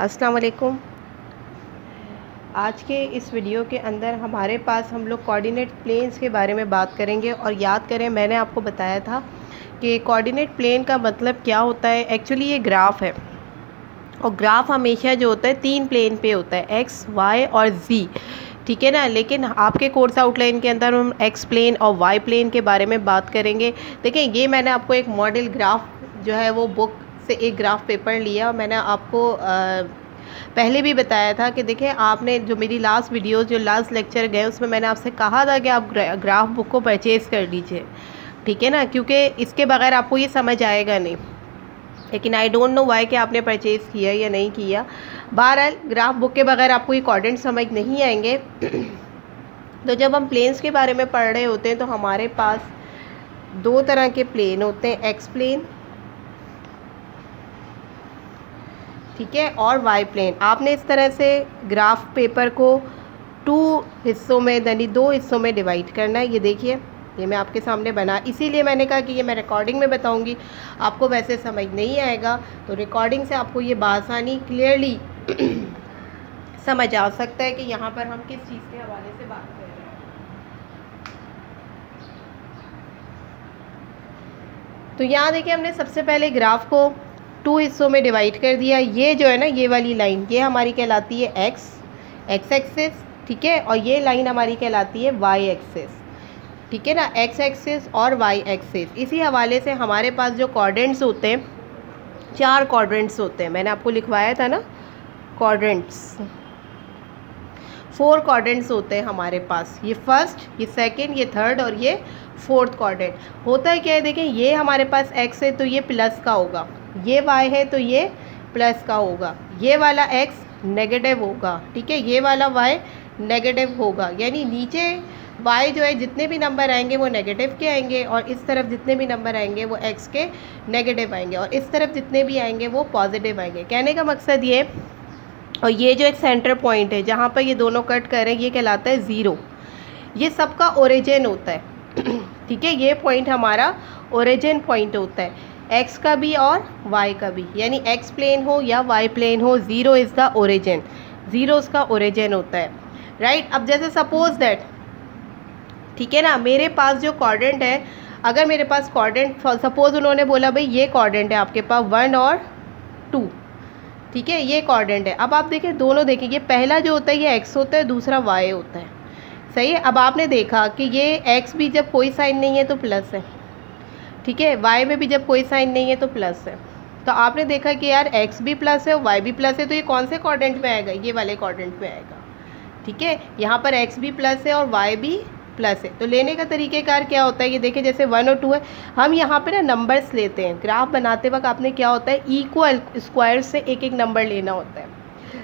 अस्सलाम वालेकुम। आज के इस वीडियो के अंदर हमारे पास हम लोग कोऑर्डिनेट प्लेन्स के बारे में बात करेंगे। और याद करें, मैंने आपको बताया था कि कोऑर्डिनेट प्लेन का मतलब क्या होता है। एक्चुअली ये ग्राफ है, और ग्राफ हमेशा जो होता है 3 प्लेन पे होता है, एक्स, वाई और जी, ठीक है ना। लेकिन आपके कोर्स आउटलाइन के अंदर हम एक्स प्लेन और वाई प्लेन के बारे में बात करेंगे। देखिए, ये मैंने आपको एक मॉडल ग्राफ जो है वो बुक से एक ग्राफ पेपर लिया, और मैंने आपको पहले भी बताया था कि देखिए, आपने जो मेरी लास्ट वीडियो जो लास्ट लेक्चर गए उसमें मैंने आपसे कहा था कि आप ग्राफ बुक को परचेज़ कर लीजिए, ठीक है ना, क्योंकि इसके बगैर आपको ये समझ आएगा नहीं। लेकिन आई डोंट नो वाई कि आपने परचेज़ किया या नहीं किया। बहरहाल, ग्राफ बुक के बगैर आपको ये कोऑर्डिनेट समझ नहीं आएंगे। तो जब हम प्लेन्स के बारे में पढ़ रहे होते हैं तो हमारे पास 2 तरह के प्लेन होते हैं, एक्स प्लेन, ठीक है, और वाई प्लेन। आपने इस तरह से ग्राफ पेपर को 2 हिस्सों में, यानी 2 हिस्सों में डिवाइड करना है। ये देखिए, ये मैं आपके सामने बना, इसीलिए मैंने कहा कि ये मैं रिकॉर्डिंग में बताऊंगी, आपको वैसे समझ नहीं आएगा, तो रिकॉर्डिंग से आपको ये बासानी क्लियरली समझ आ सकता है कि यहाँ पर हम किस चीज़ के हवाले से बात कर रहे हैं। तो यहाँ देखिए, हमने सबसे पहले ग्राफ को 2 हिस्सों में डिवाइड कर दिया। ये जो है ना, ये वाली लाइन, ये हमारी कहलाती है एक्स एक्सिस, ठीक है, और ये लाइन हमारी कहलाती है वाई एक्सिस, ठीक है ना, एक्स एक्सिस और वाई एक्सिस। इसी हवाले से हमारे पास जो क्वाड्रेंट्स होते हैं, 4 क्वाड्रेंट्स होते हैं, मैंने आपको लिखवाया था ना क्वाड्रेंट्स। 4 क्वाड्रेंट्स होते हैं हमारे पास, ये फर्स्ट, ये सेकंड, ये थर्ड और ये फोर्थ क्वाड्रेंट। होता है क्या है, देखें, ये हमारे पास एक्स है तो ये प्लस का होगा, ये वाई है तो ये प्लस का होगा, ये वाला एक्स नेगेटिव होगा, ठीक है, ये वाला वाई नेगेटिव होगा। यानी नीचे वाई जो है जितने भी नंबर आएंगे वो नेगेटिव के आएंगे, और इस तरफ जितने भी नंबर आएंगे वो एक्स के नेगेटिव आएंगे, और इस तरफ जितने भी आएंगे वो पॉजिटिव आएंगे। कहने का मकसद ये, और ये जो एक सेंटर पॉइंट है जहाँ पर ये दोनों कट कर रहे हैं, ये कहलाता है ज़ीरो। ये सबका ओरिजिन होता है, ठीक है, ये पॉइंट हमारा ओरिजिन पॉइंट होता है, एक्स का भी और वाई का भी। यानी एक्स प्लेन हो या वाई प्लेन हो, zero is the origin, zero उसका ओरिजिन होता है, राइट। अब जैसे सपोज दैट, ठीक है ना, मेरे पास जो क्वाड्रेंट है, अगर मेरे पास क्वाड्रेंट, सपोज उन्होंने बोला भाई ये क्वाड्रेंट है आपके पास 1 और 2, ठीक है, ये क्वाड्रेंट है। अब आप देखें, दोनों देखें, ये पहला जो होता है ये एक्स होता है, दूसरा वाई होता है, सही है। अब आपने देखा कि ये एक्स भी जब कोई साइन नहीं है तो प्लस है, ठीक है, वाई में भी जब कोई साइन नहीं है तो प्लस है। तो आपने देखा कि यार एक्स भी प्लस है और वाई भी प्लस है, तो ये कौन से क्वाड्रेंट में आएगा, ये वाले क्वाड्रेंट में आएगा, ठीक है। यहाँ पर एक्स भी प्लस है और वाई भी प्लस है। तो लेने का तरीक़ेकार क्या होता है, ये देखिए, जैसे 1 और 2 है, हम यहाँ पे ना नंबर्स लेते हैं। ग्राफ बनाते वक्त आपने क्या होता है, इक्वल स्क्वायर से एक एक नंबर लेना होता है।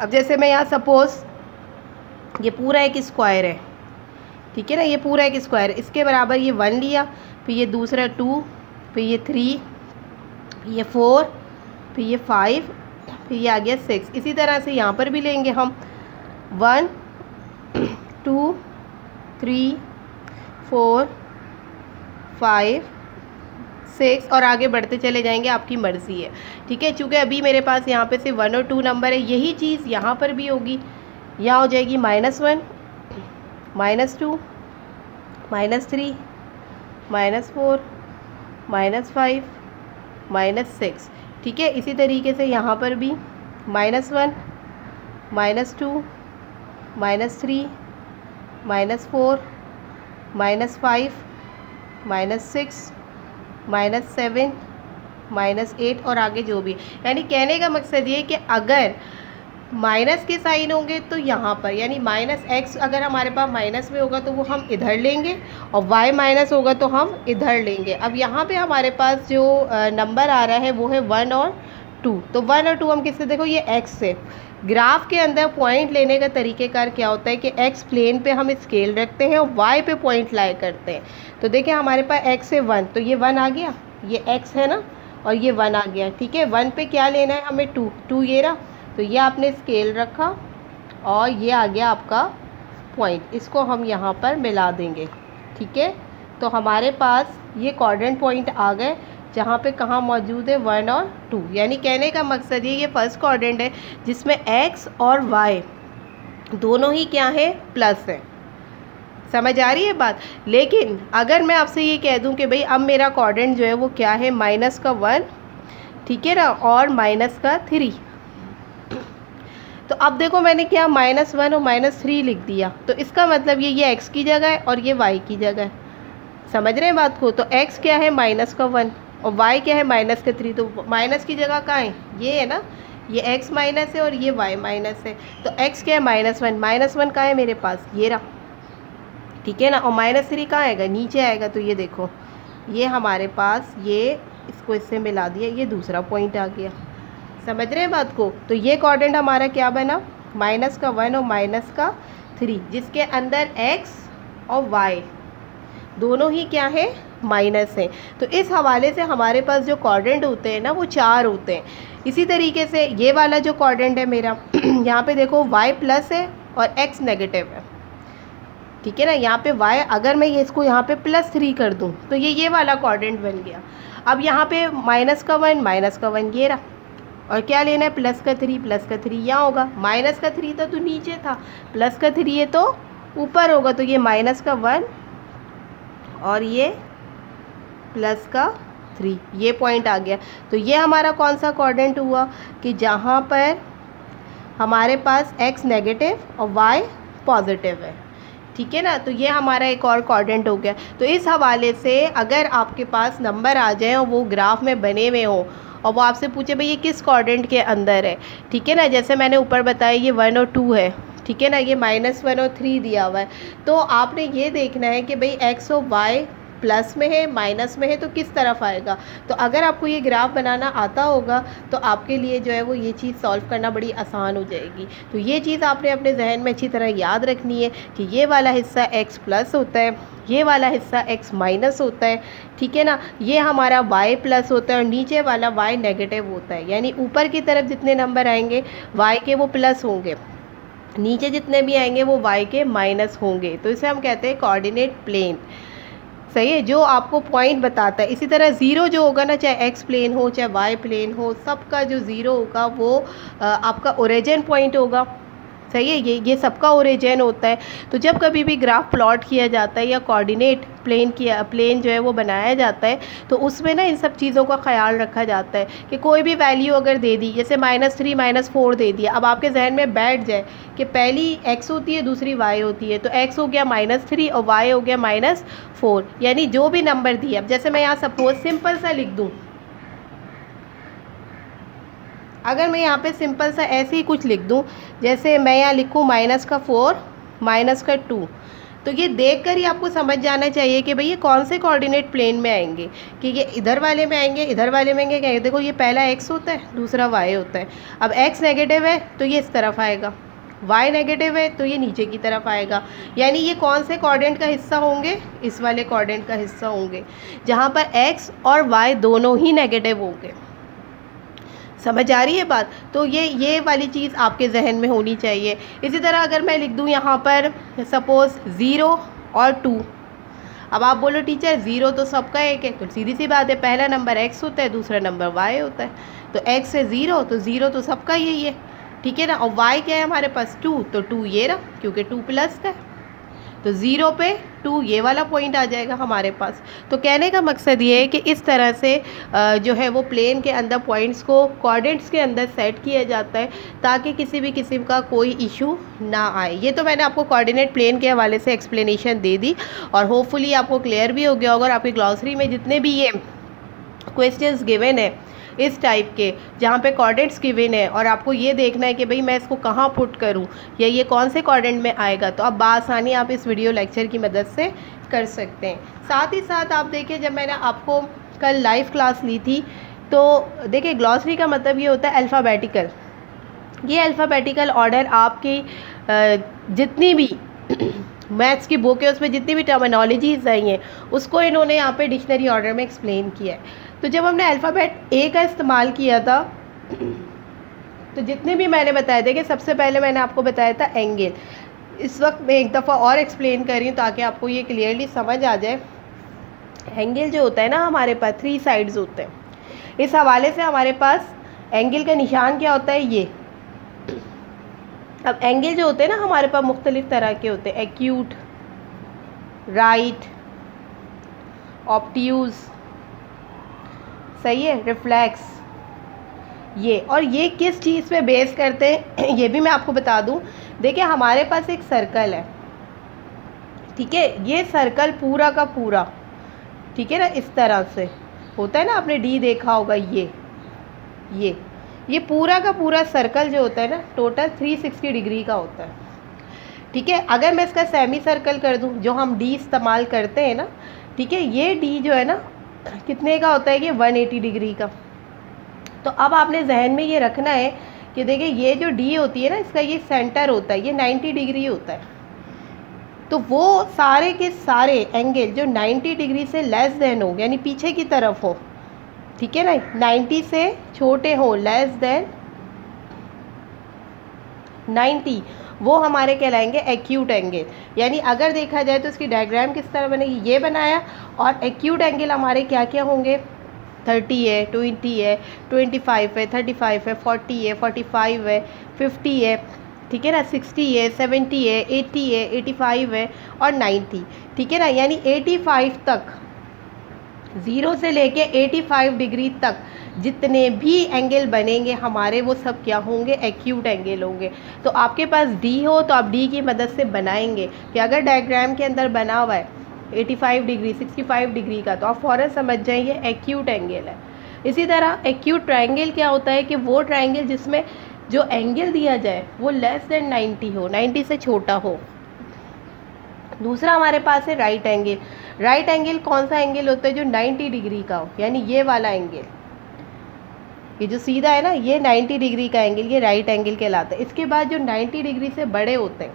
अब जैसे मैं यहाँ सपोज, ये पूरा एक स्क्वायर है, ठीक है ना, ये पूरा एक स्क्वायर, इसके बराबर ये 1 लिया, फिर ये दूसरा 2, फिर ये 3, फिर ये 4, फिर ये 5, फिर ये आ गया 6। इसी तरह से यहाँ पर भी लेंगे हम 1 2 3 4 5 6, और आगे बढ़ते चले जाएंगे, आपकी मर्ज़ी है, ठीक है। चूँकि अभी मेरे पास यहाँ पे सिर्फ 1 और 2 नंबर है, यही चीज़ यहाँ पर भी होगी। यहाँ हो जाएगी -1 -2 -3 -4 -5 -6, ठीक है। इसी तरीके से यहाँ पर भी -1 -2 -3 -4 -5 -6 -7 -8 और आगे जो भी। यानी कहने का मकसद ये कि अगर माइनस के साइन होंगे तो यहाँ पर, यानी -x अगर हमारे पास माइनस में होगा तो वो हम इधर लेंगे, और y माइनस होगा तो हम इधर लेंगे। अब यहाँ पे हमारे पास जो नंबर आ रहा है वो है 1 और 2। तो 1 और 2 हम किससे, देखो ये x से। ग्राफ के अंदर पॉइंट लेने का तरीक़ेकार क्या होता है कि x प्लेन पे हम स्केल रखते हैं और y पे पॉइंट लाए करते हैं। तो देखिए, हमारे पास x से 1, तो ये 1 आ गया, ये x है ना, और ये 1 आ गया, ठीक है। 1 पे क्या लेना है हमें, 2 ये रहा, तो ये आपने स्केल रखा और ये आ गया आपका पॉइंट, इसको हम यहाँ पर मिला देंगे, ठीक है। तो हमारे पास ये क्वाड्रेंट पॉइंट आ गए। जहाँ पे कहाँ मौजूद है 1 और 2। यानी कहने का मकसद ये फर्स्ट कोऑर्डिनेट है जिसमें x और y दोनों ही क्या है, प्लस है। समझ आ रही है बात। लेकिन अगर मैं आपसे ये कह दूं कि भाई अब मेरा कोऑर्डिनेट जो है वो क्या है, -1, ठीक है ना, और -3, तो अब देखो मैंने क्या -1 और -3 लिख दिया, तो इसका मतलब ये x की जगह है और ये y की जगह है। समझ रहे हैं बात को। तो x क्या है -1 और y क्या है -3, तो माइनस की जगह कहाँ है, ये है ना, ये x माइनस है और ये y माइनस है। तो x क्या है -1 कहाँ है मेरे पास, ये रहा, ठीक है ना, और -3 कहाँ आएगा, नीचे आएगा। तो ये देखो ये हमारे पास, ये इसको इससे मिला दिया, ये दूसरा पॉइंट आ गया। समझ रहे हैं बात को। तो ये कोऑर्डिनेट हमारा क्या बना, -1 और -3, जिसके अंदर x और y दोनों ही क्या है, माइनस है। तो इस हवाले से हमारे पास जो कोऑर्डिनेट होते हैं ना वो 4 होते हैं। इसी तरीके से ये वाला जो कोऑर्डिनेट है मेरा यहाँ पे देखो y प्लस है और x नेगेटिव है, ठीक है ना। यहाँ पे y, अगर मैं ये इसको यहाँ पे +3 कर दूँ तो ये वाला कोऑर्डिनेट बन गया। अब यहाँ पे -1 ये रहा, और क्या लेना है, +3 यहाँ होगा। -3 था तो नीचे था, +3 है तो ऊपर होगा। तो ये -1 और ये +3, ये पॉइंट आ गया। तो ये हमारा कौन सा कोऑर्डिनेट हुआ कि जहाँ पर हमारे पास x नेगेटिव और y पॉजिटिव है, ठीक है ना। तो ये हमारा एक और कोऑर्डिनेट हो गया। तो इस हवाले से अगर आपके पास नंबर आ जाए और वो ग्राफ में बने हुए हों और वो आपसे पूछे भाई ये किस कोऑर्डिनेट के अंदर है, ठीक है ना, जैसे मैंने ऊपर बताया ये 1 और 2 है, ठीक है ना, ये -1 और 3 दिया हुआ है। तो आपने ये देखना है कि भाई x और y प्लस में है माइनस में है तो किस तरफ आएगा। तो अगर आपको ये ग्राफ बनाना आता होगा तो आपके लिए जो है वो ये चीज़ सॉल्व करना बड़ी आसान हो जाएगी। तो ये चीज़ आपने अपने जहन में अच्छी तरह याद रखनी है कि ये वाला हिस्सा x प्लस होता है, ये वाला हिस्सा x माइनस होता है, ठीक है ना, ये हमारा y प्लस होता है और नीचे वाला y नेगेटिव होता है। यानी ऊपर की तरफ जितने नंबर आएंगे y के वो प्लस होंगे, नीचे जितने भी आएंगे वो y के माइनस होंगे। तो इसे हम कहते हैं कोऑर्डिनेट प्लेन। सही है, जो आपको पॉइंट बताता है। इसी तरह ज़ीरो जो होगा ना, चाहे एक्स प्लेन हो चाहे वाई प्लेन हो, सबका जो ज़ीरो होगा वो आपका ओरिजिन पॉइंट होगा। सही है, ये सबका ओरिजिन होता है। तो जब कभी भी ग्राफ प्लॉट किया जाता है या कोऑर्डिनेट प्लेन जो है वो बनाया जाता है तो उसमें ना इन सब चीज़ों का ख्याल रखा जाता है कि कोई भी वैल्यू अगर दे दी, जैसे -3 -4 दे दिया, अब आपके जहन में बैठ जाए कि पहली x होती है दूसरी y होती है, तो x हो गया -3 और y हो गया -4, यानी जो भी नंबर दिए। अब जैसे मैं यहाँ सपोज सिंपल सा लिख दूँ, अगर मैं यहाँ पे सिंपल सा ऐसे ही कुछ लिख दूँ, जैसे मैं यहाँ लिखूँ -4 -2, तो ये देखकर ही आपको समझ जाना चाहिए कि भाई ये कौन से कोऑर्डिनेट प्लेन में आएंगे, कि ये इधर वाले में आएंगे, इधर वाले में आएंगे। क्या देखो, ये पहला x होता है दूसरा y होता है। अब x नेगेटिव है तो ये इस तरफ आएगा, y नेगेटिव है तो ये नीचे की तरफ आएगा। यानी ये कौन से कोऑर्डिनेट का हिस्सा होंगे, इस वाले कोऑर्डिनेट का हिस्सा होंगे, जहाँ पर x और y दोनों ही नेगेटिव होंगे। समझ आ रही है बात। तो ये वाली चीज़ आपके जहन में होनी चाहिए। इसी तरह अगर मैं लिख दूँ यहाँ पर सपोज़ 0 और 2, अब आप बोलो टीचर 0 तो सबका एक है, तो सीधी सी बात है, पहला नंबर x होता है दूसरा नंबर y होता है, तो x है 0 तो 0 तो सबका यही है, ठीक है ना। और y क्या है हमारे पास 2, तो 2 ये रहा, क्योंकि 2 प्लस का है, तो 0 पे 2 ये वाला पॉइंट आ जाएगा हमारे पास। तो कहने का मकसद ये है कि इस तरह से जो है वो प्लेन के अंदर पॉइंट्स को कोऑर्डिनेट्स के अंदर सेट किया जाता है ताकि किसी भी किस्म का कोई इशू ना आए। ये तो मैंने आपको कोऑर्डिनेट प्लेन के हवाले से एक्सप्लेनेशन दे दी और होपफुली आपको क्लियर भी हो गया होगा। और आपकी ग्लॉसरी में जितने भी ये क्वेश्चंस गिवन है इस टाइप के, जहाँ पे कोऑर्डिनेट्स गिवन है और आपको ये देखना है कि भाई मैं इसको कहाँ पुट करूँ या ये कौन से कोऑर्डिनेट में आएगा, तो अब बासानी आप इस वीडियो लेक्चर की मदद से कर सकते हैं। साथ ही साथ आप देखिए, जब मैंने आपको कल लाइव क्लास ली थी तो देखिए ग्लॉसरी का मतलब ये होता है अल्फ़ाबेटिकल। ये अल्फ़ाबेटिकल ऑर्डर आपकी जितनी भी मैथ्स की बुक है उसमें जितनी भी टर्मिनोलॉजीज आई हैं उसको इन्होंने यहाँ पे डिक्शनरी ऑर्डर में एक्सप्लेन किया है। तो जब हमने अल्फ़ाबेट ए का इस्तेमाल किया था तो जितने भी मैंने बताए थे कि सबसे पहले मैंने आपको बताया था एंगल। इस वक्त मैं एक दफ़ा और एक्सप्लेन कर रही हूँ ताकि आपको ये क्लियरली समझ आ जाए एंगल जो होता है ना हमारे पास 3 साइड्स होते हैं। इस हवाले से हमारे पास एंगल का निशान क्या होता है, ये। अब एंगल जो होते हैं ना हमारे पास मुख्तलिफ तरह के होते हैं, एक्यूट, राइट, ऑब्ट्यूज, सही है, रिफ्लेक्स, ये। और ये किस चीज़ पे बेस करते हैं ये भी मैं आपको बता दूं। देखिए हमारे पास एक सर्कल है, ठीक है, ये सर्कल पूरा का पूरा, ठीक है ना, इस तरह से होता है ना, आपने डी देखा होगा, ये पूरा का पूरा सर्कल जो होता है ना टोटल 360 डिग्री का होता है, ठीक है। अगर मैं इसका सेमी सर्कल कर दूं, जो हम डी इस्तेमाल करते हैं ना, ठीक है, ये डी जो है ना कितने का होता है, ये 180 डिग्री का। तो अब आपने जहन में ये रखना है कि देखिए ये जो डी होती है ना, इसका ये सेंटर होता है, ये 90 डिग्री होता है। तो वो सारे के सारे एंगल जो 90 डिग्री से लेस देन हो, यानी पीछे की तरफ हो, ठीक है ना, 90 से छोटे हो, लेस देन 90, वो हमारे कहलाएंगे एक्यूट एंगल। यानी अगर देखा जाए तो इसकी डायग्राम किस तरह बनेगी, ये बनाया, और एक्यूट एंगल हमारे क्या क्या होंगे, 30 है, 20 है, 25 है, 35 है, 40 है, 45 है, 50 है, ठीक है ना, 60 है, 70 है, 80 है, 85 है और 90, ठीक है ना। यानी 85 तक, 0 से लेके 85 डिग्री तक जितने भी एंगल बनेंगे हमारे, वो सब क्या होंगे, एक्यूट एंगल होंगे। तो आपके पास डी हो तो आप डी की मदद से बनाएंगे कि अगर डायग्राम के अंदर बना हुआ है 85 डिग्री, 65 डिग्री का, तो आप फ़ौरन समझ जाएं ये एक्यूट एंगल है। इसी तरह एक्यूट ट्रायंगल क्या होता है कि वो ट्रायंगल जिसमें जो एंगल दिया जाए वो लेस देन 90 हो, 90 से छोटा हो। दूसरा हमारे पास है राइट एंगल। राइट एंगल कौन सा एंगल होता है, जो 90 डिग्री का हो, यानी ये वाला एंगल, ये जो सीधा है ना, ये 90 डिग्री का एंगल, ये राइट एंगल कहलाता है। इसके बाद जो 90 डिग्री से बड़े होते हैं,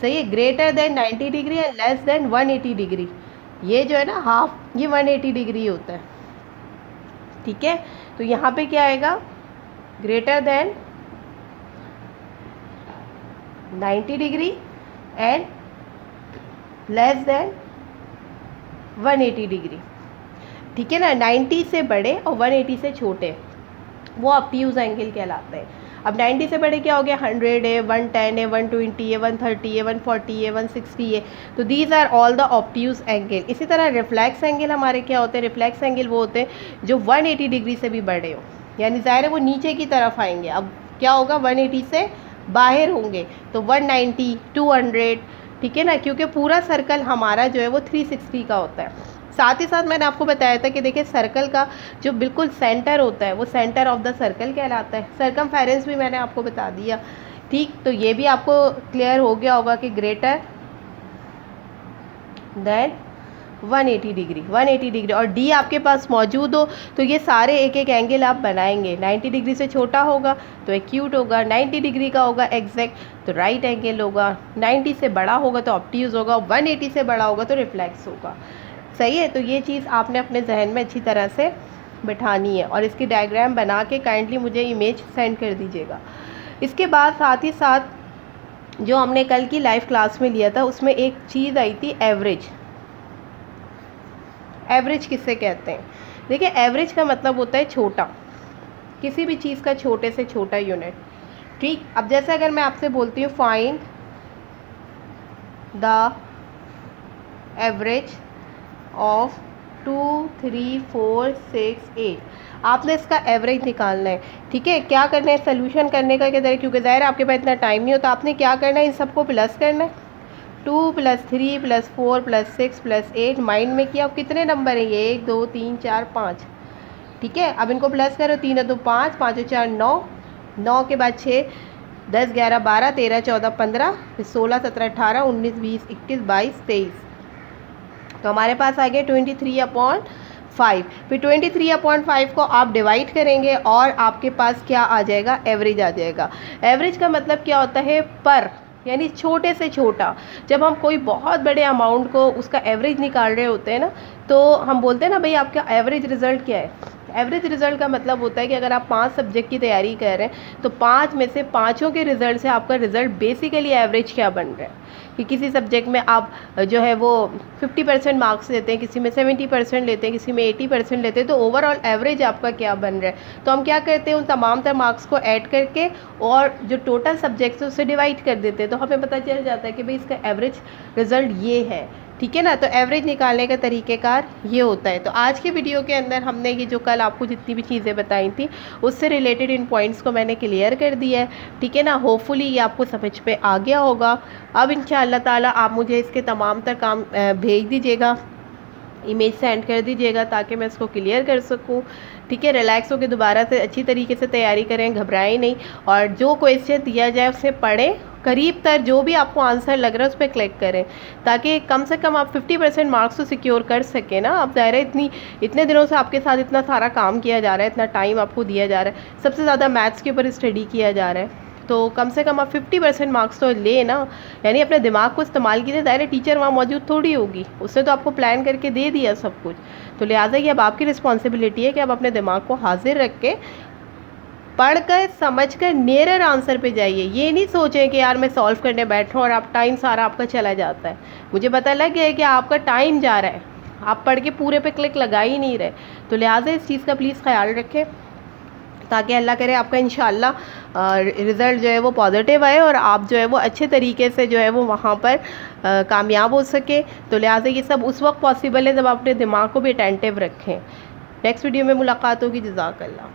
सही है, greater than 90 degree and less than 180 degree, ये जो है ना हाफ, ये 180 डिग्री होता है, ठीक है। तो यहाँ पे क्या आएगा, greater than 90 degree and less than 180 degree, ठीक है ना। 90 से बड़े और 180 से छोटे, वो ऑब्ट्यूज एंगल कहलाते हैं। अब 90 से बड़े क्या हो गया, 100 है, 110 है, 120 है, 130 है, 140 है, 160 है। तो these are all the obtuse angle. इसी तरह रिफ्लेक्स एंगल हमारे क्या होते हैं, रिफ्लेक्स एंगल वो होते हैं जो 180 डिग्री से भी बड़े हो, यानी ज़ाहिर है वो नीचे की तरफ आएंगे। अब क्या होगा, 180 से बाहर होंगे तो 190, 200, ठीक है ना, क्योंकि पूरा सर्कल हमारा जो है वो 360 का होता है। साथ ही साथ मैंने आपको बताया था कि देखिए सर्कल का जो बिल्कुल सेंटर होता है वो सेंटर ऑफ द सर्कल कहलाता है। सर्कमफेरेंस भी मैंने आपको बता दिया, ठीक। तो ये भी आपको क्लियर हो गया होगा कि ग्रेटर देन 180 डिग्री, 180 डिग्री और डी आपके पास मौजूद हो तो ये सारे एक एक एंगल आप बनाएंगे। 90 डिग्री से छोटा होगा तो एक्यूट होगा, 90 डिग्री का होगा एग्जैक्ट तो राइट एंगल होगा, 90 से बड़ा होगा तो ऑब्ट्यूज होगा, 180 से बड़ा होगा तो रिफ्लेक्स होगा, सही है। तो ये चीज़ आपने अपने जहन में अच्छी तरह से बिठानी है और इसकी डायग्राम बना के काइंडली मुझे इमेज सेंड कर दीजिएगा। इसके बाद साथ ही साथ जो हमने कल की लाइव क्लास में लिया था उसमें एक चीज़ आई थी, एवरेज। एवरेज किससे कहते हैं, देखिए एवरेज का मतलब होता है छोटा, किसी भी चीज़ का छोटे से छोटा यूनिट, ठीक। अब जैसे अगर मैं आपसे बोलती हूँ फाइंड द एवरेज ऑफ 2, 3, 4, 6, 8, आपने इसका एवरेज निकालना है, ठीक है। क्या करना है, सोल्यूशन करने का किधर, क्योंकि ज़ाहिर है आपके पास इतना टाइम नहीं होता। आपने क्या करना है, इन सबको प्लस करना है, 2 + 3 + 4 + 6 + 8, माइंड में किया। अब कितने नंबर हैं ये, 1, 2, 3, 4, 5, ठीक है। अब इनको प्लस करो, 3 × 2 5, 5 × 4 9, 9 के बाद 6, 10, 11, 12, 13, 14, 15, फिर 16, 17, 18, 19, 20, 21, 22, 23, तो हमारे पास आ गया 23/5। फिर 23/5 को आप डिवाइड करेंगे और आपके पास क्या आ जाएगा, एवरेज आ जाएगा। एवरेज का मतलब क्या होता है, पर, यानी छोटे से छोटा। जब हम कोई बहुत बड़े अमाउंट को उसका एवरेज निकाल रहे होते हैं ना, तो हम बोलते हैं ना भाई आपका एवरेज रिजल्ट क्या है, एवरेज रिज़ल्ट का मतलब होता है कि अगर आप 5 सब्जेक्ट की तैयारी कर रहे हैं तो 5 में से पाँचों के रिज़ल्ट से आपका रिज़ल्ट बेसिकली एवरेज क्या बन रहा है, कि किसी सब्जेक्ट में आप जो है वो 50% मार्क्स लेते हैं, किसी में 70% लेते हैं, किसी में 80% लेते हैं, तो ओवरऑल एवरेज आपका क्या बन रहा है। तो हम क्या करते हैं, उन तमाम तर मार्क्स को ऐड करके और जो टोटल सब्जेक्ट्स है उससे डिवाइड कर देते हैं, तो हमें पता चल जाता है कि भाई इसका एवरेज रिज़ल्ट ये है। ठीक है ना। तो एवरेज निकालने का तरीक़ेकार ये होता है। तो आज के वीडियो के अंदर हमने ये जो कल आपको जितनी भी चीज़ें बताई थी उससे रिलेटेड इन पॉइंट्स को मैंने क्लियर कर दिया है। ठीक है ना। होपफुली ये आपको समझ पे आ गया होगा। अब इंशाअल्लाह ताला आप मुझे इसके तमाम तर काम भेज दीजिएगा, इमेज सेंड कर दीजिएगा ताकि मैं इसको क्लियर कर सकूं। ठीक है। रिलैक्स होकर दोबारा से अच्छी तरीके से तैयारी करें, घबराएं नहीं, और जो क्वेश्चन दिया जाए उसे पढ़ें, करीब तर जो भी आपको आंसर लग रहा है उस पर क्लिक करें ताकि कम से कम आप 50% मार्क्स तो सिक्योर कर सकें ना। अब दायरा इतने दिनों से आपके साथ इतना सारा काम किया जा रहा है, इतना टाइम आपको दिया जा रहा है, सबसे ज़्यादा मैथ्स के ऊपर स्टडी किया जा रहा है, तो कम से कम आप 50% मार्क्स तो ले ना, यानी अपने दिमाग को इस्तेमाल कीजिए। दायरे टीचर वहाँ मौजूद थोड़ी होगी, उसने तो आपको प्लान करके दे दिया सब कुछ, तो लिहाजा ये अब आपकी रिस्पॉन्सिबिलिटी है कि आप अपने दिमाग को हाजिर रख के पढ़कर समझकर नियरर आंसर पे जाइए। ये नहीं सोचें कि यार मैं सॉल्व करने बैठ रहा हूँ और आप टाइम सारा आपका चला जाता है। मुझे पता लग गया है कि आपका टाइम जा रहा है, आप पढ़ के पूरे पे क्लिक लगा ही नहीं रहे, तो लिहाजा इस चीज़ का प्लीज़ ख्याल रखें ताकि अल्लाह करे आपका इंशाअल्लाह रिज़ल्ट जो है वो पॉजिटिव आए और आप जो है वो अच्छे तरीके से जो है वो वहाँ पर कामयाब हो सके। तो लिहाजा ये सब उस वक्त पॉसिबल है जब आप अपने दिमाग को भी अटेंटिव रखें। नेक्स्ट वीडियो में मुलाकात होगी। जज़ाकल्लाह।